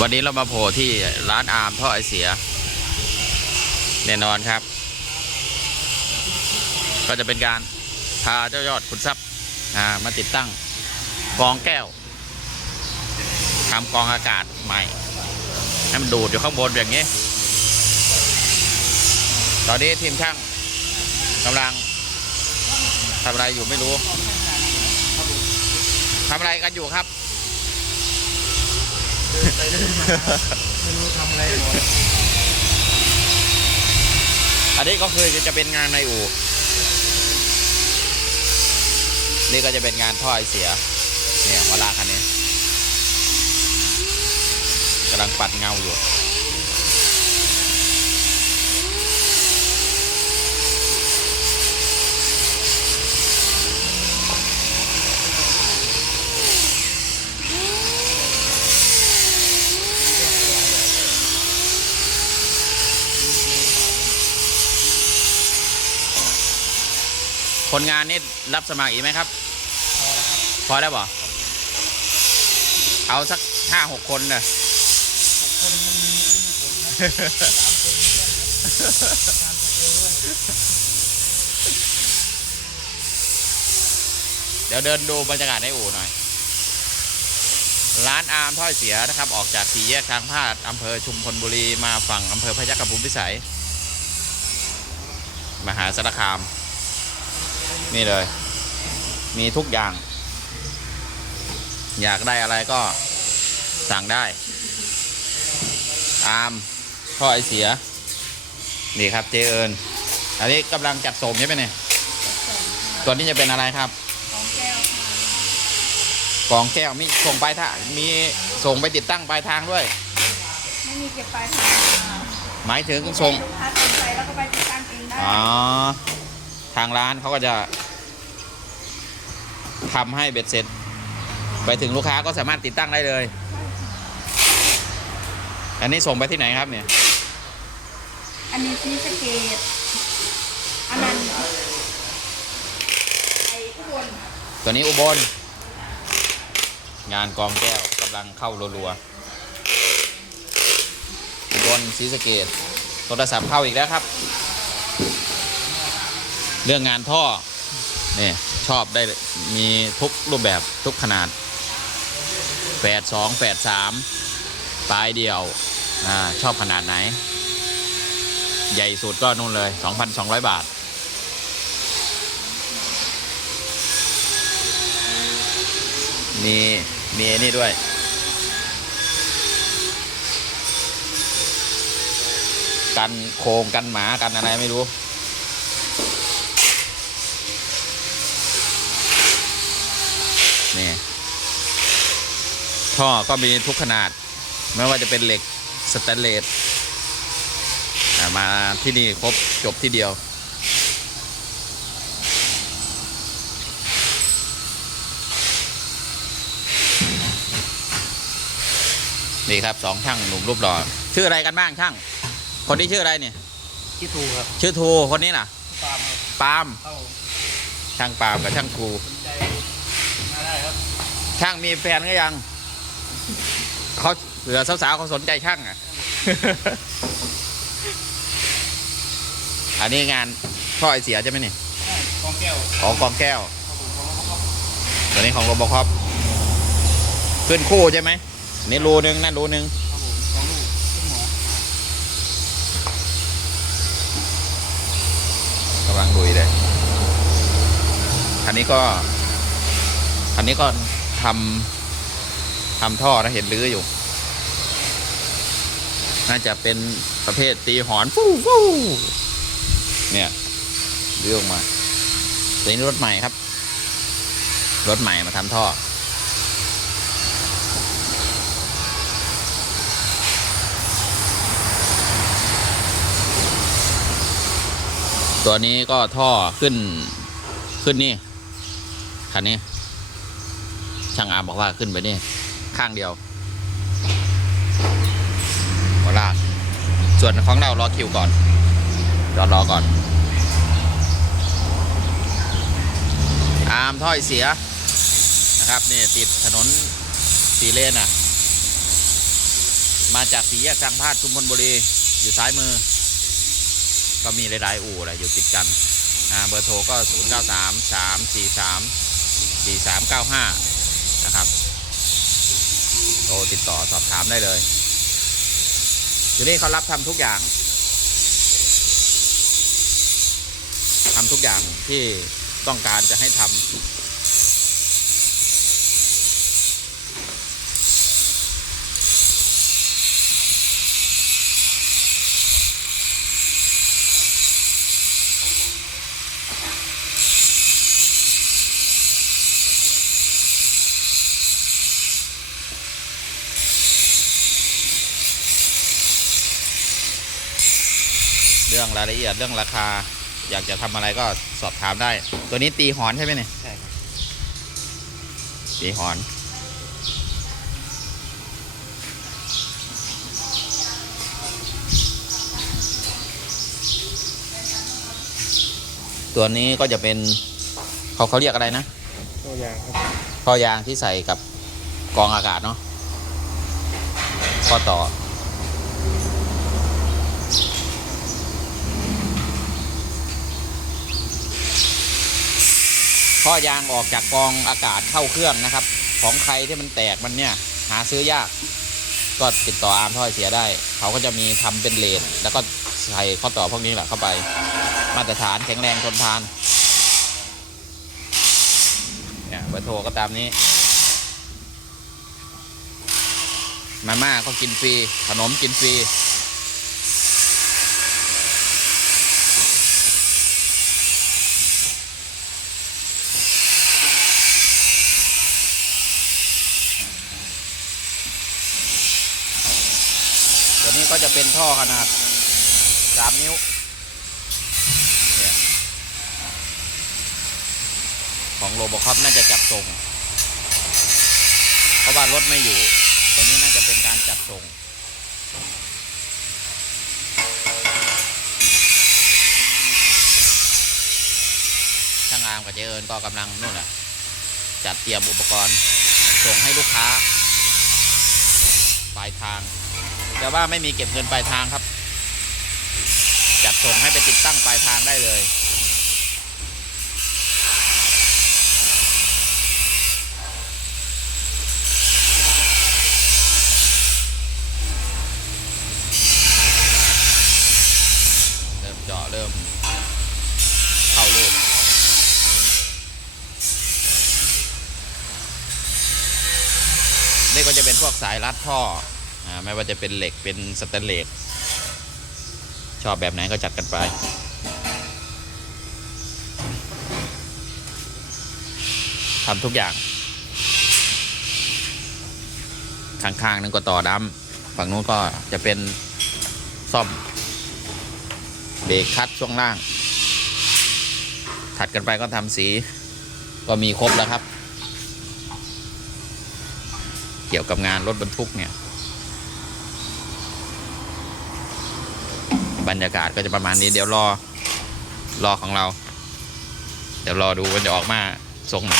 วันนี้เรามาโผล่ที่ร้านอาร์มท่อไอเสีย แน่นอนครับ ก็จะเป็นการพาเจ้ายอดขุนทรัพย์มาติดตั้งกรองแก้วทำกรองอากาศใหม่ ให้มันดูดอยู่ข้างบนอย่างนี้ ตอนนี้ทีมช่างกำลังทำอะไรอยู่ไม่รู้ทำอะไรกันอยู่ครับ ไม่รู้ทำอะไรหมดอันนี้ก็คือจะเป็นงานในอู่ นี่ก็จะเป็นงานท่อไอเสีย เนี่ยหัวลากคันนี้กำลังปัดเงาอยู่ คนงานนี่รับสมัครอีกไหมครับ พอแล้วบ่เอาสักห้าหกคนเนอะคนมันมีไม่มีผลนะสามคนนี้นะครับงานตกเร็วด้วยเดี๋ยวเดินดูบรรยากาศในอู่หน่อย ร้านอาร์มถ้อยเสียนะครับ ออกจากสี่แยกทางพาดอำเภอชุมพลบุรีมาฝั่งอำเภอพยัคฆภูมิพิสัย มหาสารคาม นี่เลย มีทุกอย่าง อยากได้อะไรก็สั่งได้อาร์มท่อไอเสีย นี่ครับเจเอิญอันนี้กำลังจัดส่งใช่ไหมเนี่ยตัวนี้จะเป็นอะไรครับของแก้วค่ะกล่องแก้วมีส่งปลายทางมีส่งไปติดตั้งปลายทางด้วยไม่มีเก็บปลายทางค่ะหมายถึงส่งลูกค้าสนใจแล้วก็ไปติดตั้งเองได้อ๋อทางร้านเขาก็จะ ทำให้เบ็ดเสร็จ ไปถึงลูกค้าก็สามารถติดตั้งได้เลย อันนี้ส่งไปที่ไหนครับเนี่ย อันนี้ซีสะเกตอันนั้นไอ้ข้างบนตัวนี้อุบล งานกองแก้วกำลังเข้ารัวๆอุบลศรีสะเกดโทรศัพท์เข้าอีกแล้วครับ เรื่องงานท่อเนี่ยชอบได้มีทุกรูปแบบทุกขนาดแปดสองแปดสามปลายเดียวอชอบขนาดไหน ใหญ่สุดก็นู่นเลย 2,200 บาท มีมีนี่ด้วยกันโครงกันหมากันอะไรไม่รู้ นี่ ท่อก็มีทุกขนาด ไม่ว่าจะเป็นเหล็กสแตนเลสอะมาที่นี่ครบจบที่เดียว นี่ครับสองช่างหนุ่มรูปหล่อชื่ออะไรกันบ้างช่าง คนนี้ชื่ออะไรเนี่ยคิดถูกครับชื่อทูคนนี้น่ะตามครับปาล์มเข้าช่างปาล์มกับช่างทูสนใจมาได้ครับช่างมีแฟนก็ยัง เขาเหลือสาวๆเขาสนใจช่างอะ อันนี้งานท่อไอเสียใช่ไหมเนี่ยกองแก้วของกองแก้วครับผมของเขาตัวนี้ของโรบอคอปขึ้นคู่ใช่ไหมนี่รูหนึ่งนั่นรูหนึ่งครับผมของลูกขึ้นหัวกำลังลุยเลยคันนี้ก็คันนี้ก็ทำ ทำท่อนะเห็นลื้ออยู่ น่าจะเป็นประเภทตีหอนฟูฟูเนี่ยเรื่องมาตัวนี้รถใหม่ครับ รถใหม่มาทำท่อ ตัวนี้ก็ท่อขึ้นขึ้นนี่ คันนี้ ช่างอาร์มบอกว่าขึ้นไปนี่ ข้างเดียวหัวลากส่วนของเรารอคิวก่อนจอดรอก่อนอาร์มถ้อยเสียนะครับนี่ติดถนนสีเลนอะ มาจากสีแยกทางพาดชุมพลบุรีอยู่ซ้ายมือ ก็มีหลายๆอู่แหละอยู่ติดกันอ่าเบอร์โทรก็ 0 9 3 3 4 3 4 3 9 5 นะครับ โทรติดต่อสอบถามได้เลยทีนี้เขารับทำทุกอย่างทำทุกอย่างที่ต้องการจะให้ทำ เรื่องรายละเอียดเรื่องราคา อยากจะทำอะไรก็สอบถามได้ ตัวนี้ตีหอนใช่ไหมเนี่ยใช่ครับตีหอน ตัวนี้ก็จะเป็นเขาเขาเรียกอะไรนะตัวอย่างครับท่อยางที่ใส่กับกรองอากาศเนาะข้อต่อ ท่อยางออกจากกองอากาศเข้าเครื่องนะครับ ของใครที่มันแตกมันเนี่ยหาซื้อยาก ก็ติดต่ออาร์มถ้อเสียได้ เขาก็จะมีทำเป็นเลนแล้วก็ใส่ข้อต่อพวกนี้แหละเข้าไป มาตรฐานแข็งแรงทนทานเนี่ยเบอร์โทรก็ตามนี้ มาม่าก็กินฟรีขนมกินฟรี จะเป็นท่อขนาด 3 นิ้วเนี่ยของโรบอคอปน่าจะจัดส่ง เพราะว่ารถไม่อยู่ ตัวนี้น่าจะเป็นการจัดส่ง ช่างอามกับเจเอิญก็กำลังนู่นแหละจัดเตรียมอุปกรณ์ ส่งให้ลูกค้า ปลายทาง แต่ว่าไม่มีเก็บเงินปลายทางครับ จัดส่งให้ไปติดตั้งปลายทางได้เลยเริ่มเจาะเริ่มเข้ารูปนี่ก็จะเป็นพวกสายรัดท่อ ไม่ว่าจะเป็นเหล็กเป็นสแตนเลสชอบแบบไหนก็จัดกันไป ทำทุกอย่าง ข้างๆนึงก็ต่อดำฝั่งนู้นก็จะเป็นซ่อม เบรกคัดช่วงล่าง ถัดกันไปก็ทำสี ก็มีครบแล้วครับ เกี่ยวกับงานรถบรรทุกเนี่ย บรรยากาศก็จะประมาณนี้เดี๋ยวรอรอของเรา เดี๋ยวรอดูว่าจะออกมาทรงไหน